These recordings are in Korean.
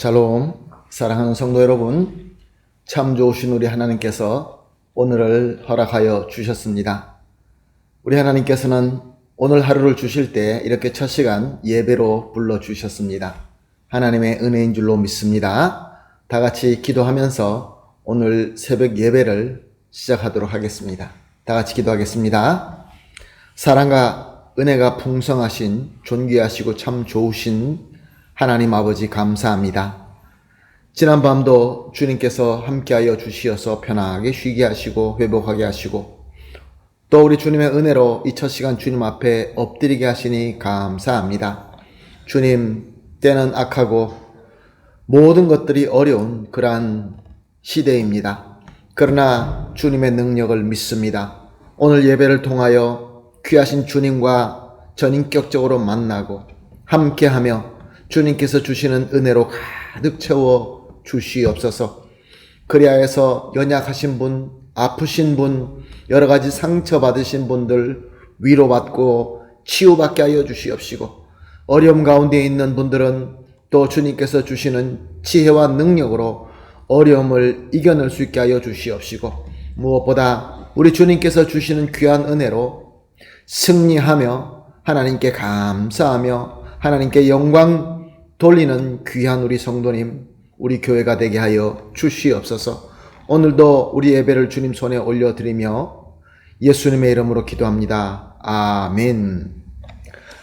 샬롬, 사랑하는 성도 여러분, 참 좋으신 우리 하나님께서 오늘을 허락하여 주셨습니다. 우리 하나님께서는 오늘 하루를 주실 때 이렇게 첫 시간 예배로 불러주셨습니다. 하나님의 은혜인 줄로 믿습니다. 다 같이 기도하면서 오늘 새벽 예배를 시작하도록 하겠습니다. 다 같이 기도하겠습니다. 사랑과 은혜가 풍성하신 존귀하시고 참 좋으신 하나님 아버지 감사합니다. 지난밤도 주님께서 함께하여 주시어서 편하게 쉬게 하시고 회복하게 하시고 또 우리 주님의 은혜로 이 첫 시간 주님 앞에 엎드리게 하시니 감사합니다. 주님, 때는 악하고 모든 것들이 어려운 그러한 시대입니다. 그러나 주님의 능력을 믿습니다. 오늘 예배를 통하여 귀하신 주님과 전인격적으로 만나고 함께하며 주님께서 주시는 은혜로 가득 채워 주시옵소서. 그리하여서 연약하신 분, 아프신 분, 여러 가지 상처받으신 분들 위로받고 치유받게 하여 주시옵시고, 어려움 가운데 있는 분들은 또 주님께서 주시는 지혜와 능력으로 어려움을 이겨낼 수 있게 하여 주시옵시고, 무엇보다 우리 주님께서 주시는 귀한 은혜로 승리하며 하나님께 감사하며 하나님께 영광 돌리는 귀한 우리 성도님, 우리 교회가 되게 하여 주시옵소서. 오늘도 우리 예배를 주님 손에 올려드리며 예수님의 이름으로 기도합니다. 아멘.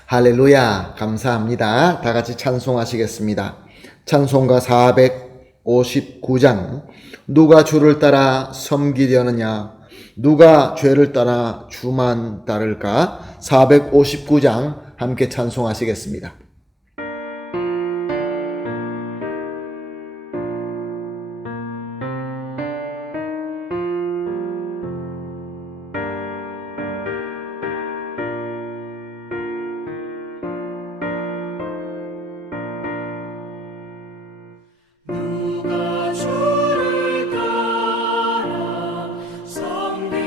할렐루야. 감사합니다. 다 같이 찬송하시겠습니다. 찬송가 459장. 누가 주를 따라 섬기려느냐? 누가 죄를 따라 주만 따를까? 459장 함께 찬송하시겠습니다. 누가 주를 따라 섬기려는가?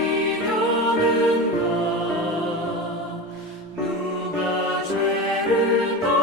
누가 죄를 따라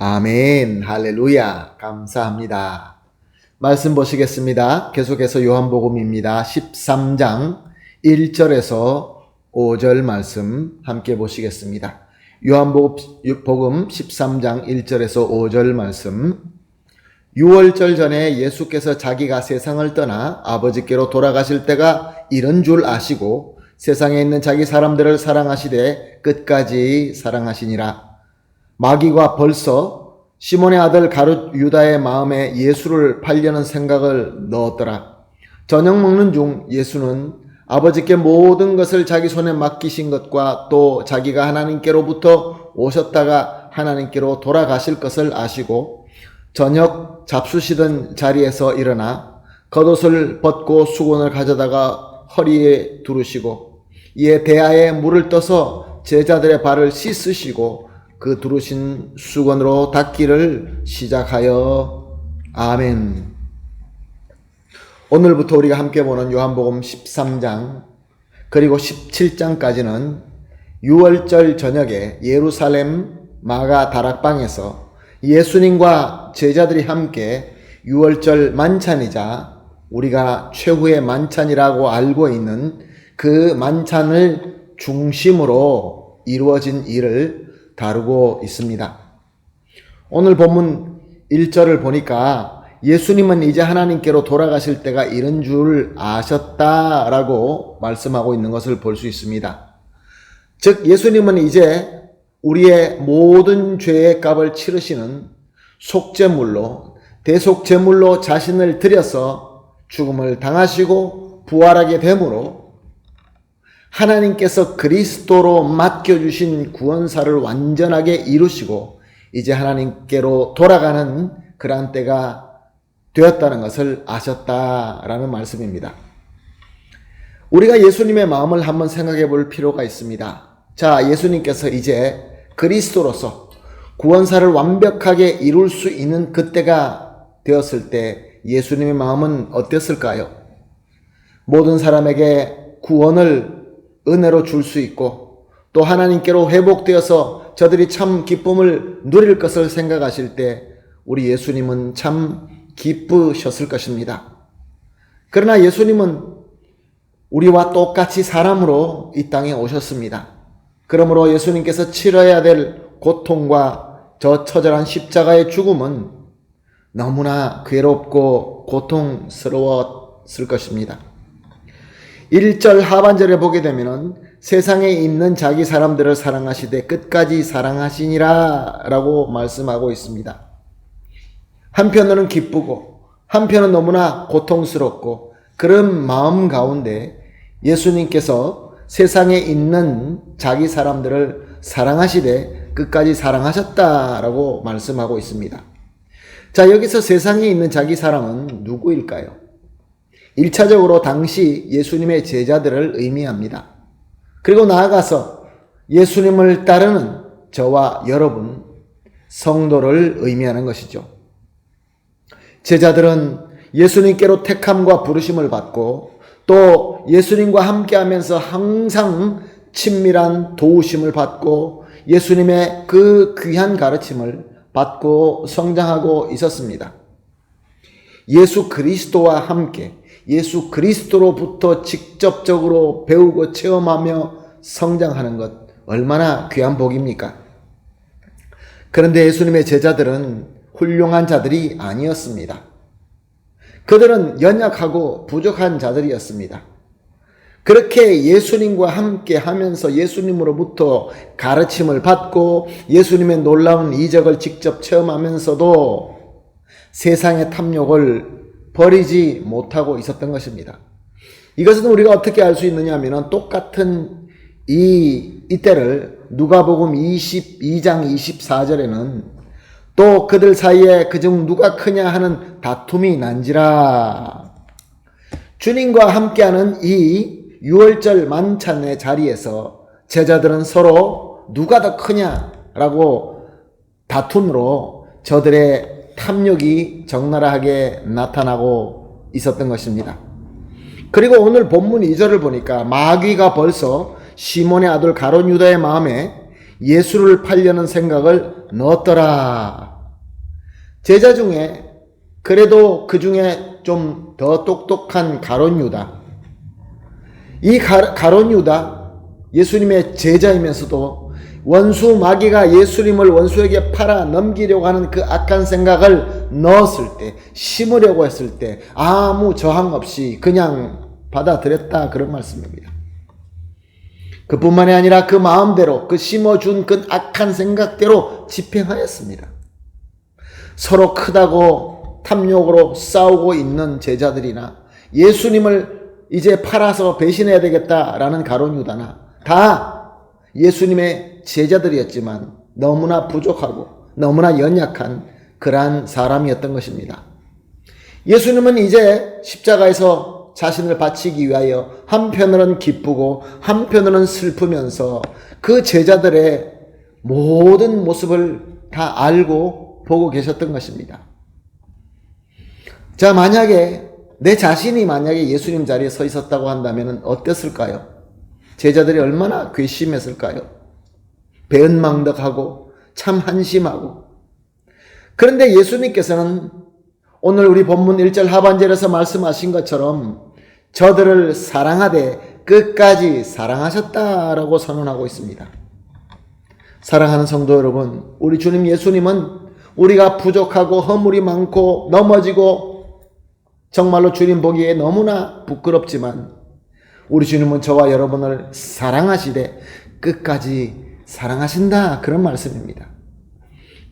아멘. 할렐루야. 감사합니다. 말씀 보시겠습니다. 계속해서 요한복음입니다. 13장 1절에서 5절 말씀 함께 보시겠습니다. 요한복음 13장 1절에서 5절 말씀. 6월절 전에 예수께서 자기가 세상을 떠나 아버지께로 돌아가실 때가 이른 줄 아시고 세상에 있는 자기 사람들을 사랑하시되 끝까지 사랑하시니라. 마귀가 벌써 시몬의 아들 가룟 유다의 마음에 예수를 팔려는 생각을 넣었더라. 저녁 먹는 중 예수는 아버지께 모든 것을 자기 손에 맡기신 것과 또 자기가 하나님께로부터 오셨다가 하나님께로 돌아가실 것을 아시고 저녁 잡수시던 자리에서 일어나 겉옷을 벗고 수건을 가져다가 허리에 두르시고 이에 대야에 물을 떠서 제자들의 발을 씻으시고 그 두르신 수건으로 닦기를 시작하여 아멘. 오늘부터 우리가 함께 보는 요한복음 13장 그리고 17장까지는 6월절 저녁에 예루살렘 마가 다락방에서 예수님과 제자들이 함께 6월절 만찬이자 우리가 최후의 만찬이라고 알고 있는 그 만찬을 중심으로 이루어진 일을 다루고 있습니다. 오늘 본문 1절을 보니까 예수님은 이제 하나님께로 돌아가실 때가 이른 줄 아셨다라고 말씀하고 있는 것을 볼 수 있습니다. 즉 예수님은 이제 우리의 모든 죄의 값을 치르시는 속죄물로 대속죄물로 자신을 드려서 죽음을 당하시고 부활하게 되므로 하나님께서 그리스도로 맡겨주신 구원사를 완전하게 이루시고 이제 하나님께로 돌아가는 그러한 때가 되었다는 것을 아셨다라는 말씀입니다. 우리가 예수님의 마음을 한번 생각해 볼 필요가 있습니다. 자, 예수님께서 이제 그리스도로서 구원사를 완벽하게 이룰 수 있는 그때가 되었을 때 예수님의 마음은 어땠을까요? 모든 사람에게 구원을 은혜로 줄 수 있고 또 하나님께로 회복되어서 저들이 참 기쁨을 누릴 것을 생각하실 때 우리 예수님은 참 기쁘셨을 것입니다. 그러나 예수님은 우리와 똑같이 사람으로 이 땅에 오셨습니다. 그러므로 예수님께서 치러야 될 고통과 저 처절한 십자가의 죽음은 너무나 괴롭고 고통스러웠을 것입니다. 1절 하반절에 보게 되면 세상에 있는 자기 사람들을 사랑하시되 끝까지 사랑하시니라 라고 말씀하고 있습니다. 한편으로는 기쁘고 한편은 너무나 고통스럽고 그런 마음 가운데 예수님께서 세상에 있는 자기 사람들을 사랑하시되 끝까지 사랑하셨다라고 말씀하고 있습니다. 자, 여기서 세상에 있는 자기 사람은 누구일까요? 1차적으로 당시 예수님의 제자들을 의미합니다. 그리고 나아가서 예수님을 따르는 저와 여러분, 성도를 의미하는 것이죠. 제자들은 예수님께로 택함과 부르심을 받고 또 예수님과 함께하면서 항상 친밀한 도우심을 받고 예수님의 그 귀한 가르침을 받고 성장하고 있었습니다. 예수 그리스도와 함께 예수 그리스도로부터 직접적으로 배우고 체험하며 성장하는 것 얼마나 귀한 복입니까? 그런데 예수님의 제자들은 훌륭한 자들이 아니었습니다. 그들은 연약하고 부족한 자들이었습니다. 그렇게 예수님과 함께 하면서 예수님으로부터 가르침을 받고 예수님의 놀라운 이적을 직접 체험하면서도 세상의 탐욕을 버리지 못하고 있었던 것입니다. 이것은 우리가 어떻게 알 수 있느냐 하면 똑같은 이때를 누가복음 22장 24절에는 또 그들 사이에 그중 누가 크냐 하는 다툼이 난지라. 주님과 함께하는 이 6월절 만찬의 자리에서 제자들은 서로 누가 더 크냐라고 다툼으로 저들의 탐욕이 적나라하게 나타나고 있었던 것입니다. 그리고 오늘 본문 2절을 보니까 마귀가 벌써 시몬의 아들 가룟 유다의 마음에 예수를 팔려는 생각을 넣었더라. 제자 중에 그래도 그 중에 좀 더 똑똑한 가룟 유다. 이 가룟 유다, 예수님의 제자이면서도 원수 마귀가 예수님을 원수에게 팔아 넘기려고 하는 그 악한 생각을 넣었을 때, 심으려고 했을 때 아무 저항 없이 그냥 받아들였다, 그런 말씀입니다. 그뿐만이 아니라 그 마음대로, 그 심어준 그 악한 생각대로 집행하였습니다. 서로 크다고 탐욕으로 싸우고 있는 제자들이나 예수님을 이제 팔아서 배신해야 되겠다라는 가룟 유다나 다 예수님의 제자들이었지만 너무나 부족하고 너무나 연약한 그러한 사람이었던 것입니다. 예수님은 이제 십자가에서 자신을 바치기 위하여 한편으로는 기쁘고 한편으로는 슬프면서 그 제자들의 모든 모습을 다 알고 보고 계셨던 것입니다. 자, 만약에 내 자신이 만약에 예수님 자리에 서 있었다고 한다면 어땠을까요? 제자들이 얼마나 괘씸했을까요? 배은망덕하고 참 한심하고. 그런데 예수님께서는 오늘 우리 본문 1절 하반절에서 말씀하신 것처럼 저들을 사랑하되 끝까지 사랑하셨다라고 선언하고 있습니다. 사랑하는 성도 여러분, 우리 주님 예수님은 우리가 부족하고 허물이 많고 넘어지고 정말로 주님 보기에 너무나 부끄럽지만 우리 주님은 저와 여러분을 사랑하시되 끝까지 사랑하신다, 그런 말씀입니다.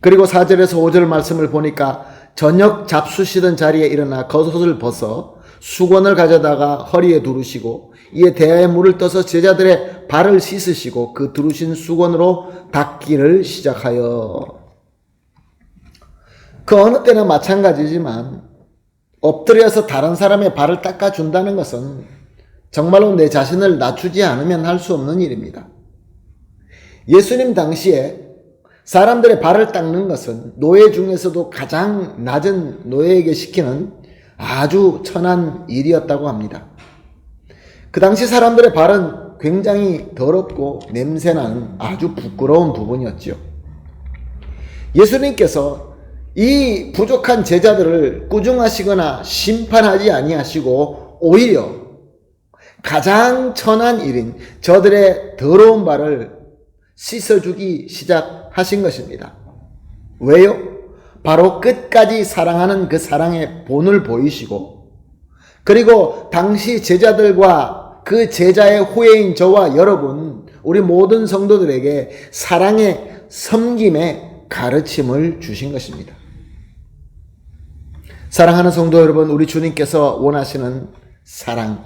그리고 4절에서 5절 말씀을 보니까 저녁 잡수시던 자리에 일어나 겉옷을 벗어 수건을 가져다가 허리에 두르시고 이에 대야에 물을 떠서 제자들의 발을 씻으시고 그 두르신 수건으로 닦기를 시작하여. 그 어느 때나 마찬가지지만 엎드려서 다른 사람의 발을 닦아준다는 것은 정말로 내 자신을 낮추지 않으면 할 수 없는 일입니다. 예수님 당시에 사람들의 발을 닦는 것은 노예 중에서도 가장 낮은 노예에게 시키는 아주 천한 일이었다고 합니다. 그 당시 사람들의 발은 굉장히 더럽고 냄새나는 아주 부끄러운 부분이었죠. 예수님께서 이 부족한 제자들을 꾸중하시거나 심판하지 아니하시고 오히려 가장 천한 일인 저들의 더러운 발을 씻어주기 시작하신 것입니다. 왜요? 바로 끝까지 사랑하는 그 사랑의 본을 보이시고, 그리고 당시 제자들과 그 제자의 후예인 저와 여러분, 우리 모든 성도들에게 사랑의 섬김의 가르침을 주신 것입니다. 사랑하는 성도 여러분, 우리 주님께서 원하시는 사랑,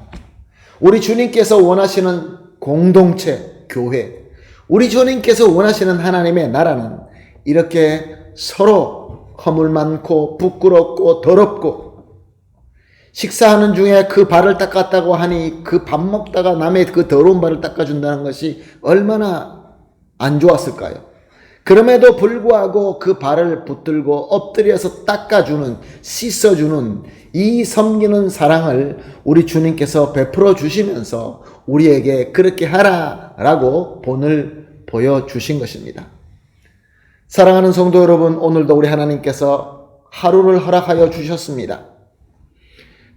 우리 주님께서 원하시는 공동체, 교회, 우리 주님께서 원하시는 하나님의 나라는 이렇게 서로 허물 많고 부끄럽고 더럽고, 식사하는 중에 그 발을 닦았다고 하니 그 밥 먹다가 남의 그 더러운 발을 닦아준다는 것이 얼마나 안 좋았을까요? 그럼에도 불구하고 그 발을 붙들고 엎드려서 닦아주는, 씻어주는 이 섬기는 사랑을 우리 주님께서 베풀어 주시면서 우리에게 그렇게 하라라고 본을 보여주신 것입니다. 사랑하는 성도 여러분, 오늘도 우리 하나님께서 하루를 허락하여 주셨습니다.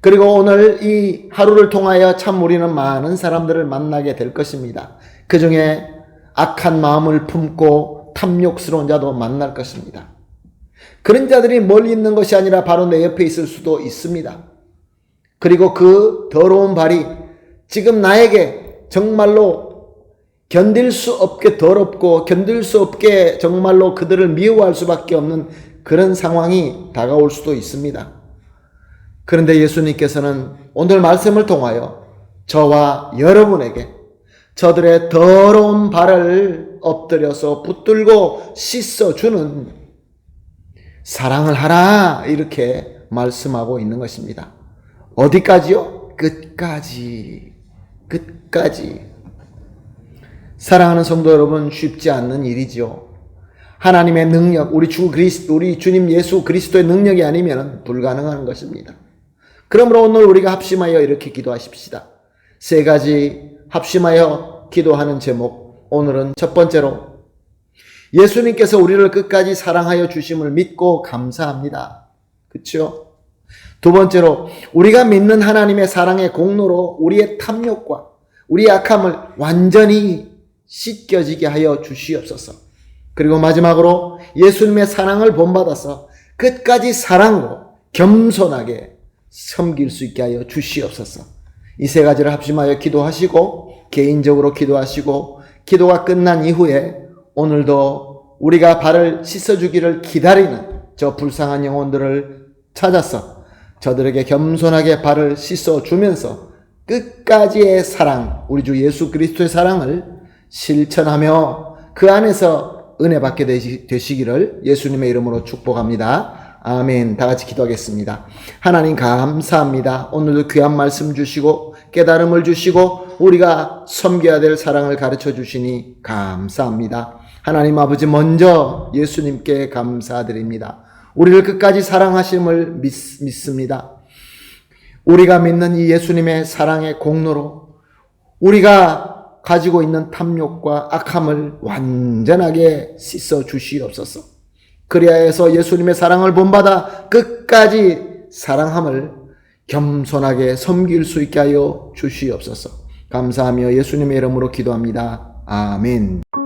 그리고 오늘 이 하루를 통하여 참 우리는 많은 사람들을 만나게 될 것입니다. 그 중에 악한 마음을 품고 탐욕스러운 자도 만날 것입니다. 그런 자들이 멀리 있는 것이 아니라 바로 내 옆에 있을 수도 있습니다. 그리고 그 더러운 발이 지금 나에게 정말로 견딜 수 없게 더럽고 견딜 수 없게 정말로 그들을 미워할 수밖에 없는 그런 상황이 다가올 수도 있습니다. 그런데 예수님께서는 오늘 말씀을 통하여 저와 여러분에게 저들의 더러운 발을 엎드려서 붙들고 씻어주는 사랑을 하라, 이렇게 말씀하고 있는 것입니다. 어디까지요? 끝까지. 끝까지. 사랑하는 성도 여러분, 쉽지 않는 일이죠. 하나님의 능력, 우리 주님 예수 그리스도의 능력이 아니면 불가능한 것입니다. 그러므로 오늘 우리가 합심하여 이렇게 기도하십시다. 세 가지 합심하여 기도하는 제목, 오늘은 첫 번째로 예수님께서 우리를 끝까지 사랑하여 주심을 믿고 감사합니다. 그렇죠? 두 번째로 우리가 믿는 하나님의 사랑의 공로로 우리의 탐욕과 우리의 악함을 완전히 씻겨지게 하여 주시옵소서. 그리고 마지막으로 예수님의 사랑을 본받아서 끝까지 사랑으로 겸손하게 섬길 수 있게 하여 주시옵소서. 이 세 가지를 합심하여 기도하시고 개인적으로 기도하시고 기도가 끝난 이후에 오늘도 우리가 발을 씻어주기를 기다리는 저 불쌍한 영혼들을 찾아서 저들에게 겸손하게 발을 씻어주면서 끝까지의 사랑, 우리 주 예수 그리스도의 사랑을 실천하며 그 안에서 은혜 받게 되시기를 예수님의 이름으로 축복합니다. 아멘. 다 같이 기도하겠습니다. 하나님 감사합니다. 오늘도 귀한 말씀 주시고 깨달음을 주시고 우리가 섬겨야 될 사랑을 가르쳐 주시니 감사합니다. 하나님 아버지, 먼저 예수님께 감사드립니다. 우리를 끝까지 사랑하심을 믿습니다. 우리가 믿는 이 예수님의 사랑의 공로로 우리가 가지고 있는 탐욕과 악함을 완전하게 씻어 주시옵소서. 그리하여 해서 예수님의 사랑을 본받아 끝까지 사랑함을 겸손하게 섬길 수 있게 하여 주시옵소서. 감사하며 예수님의 이름으로 기도합니다. 아멘.